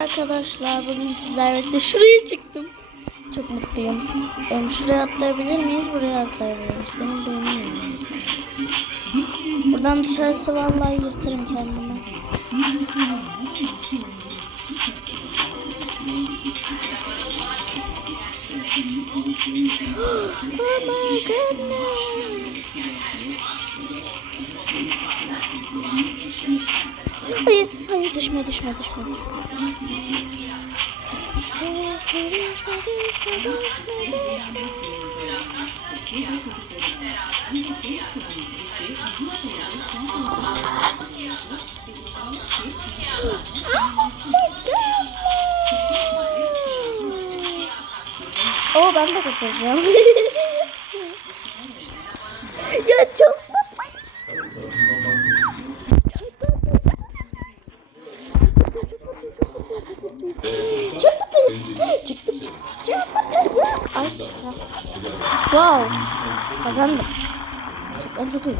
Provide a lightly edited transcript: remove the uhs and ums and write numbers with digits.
Arkadaşlar bugün sizlerle birlikte şuraya çıktım. Çok mutluyum. Şuraya atlayabilir miyiz? Buraya atlayabilir miyiz? Benim beğenim yok. Buradan düşerse vallahi yırtırım kendimi. Oh my goodness. Hayır, hayır düşme. Oh, ben de kaçacağım. Ya çok çıktım. Ay. Wow. Kazandım. Çok iyi.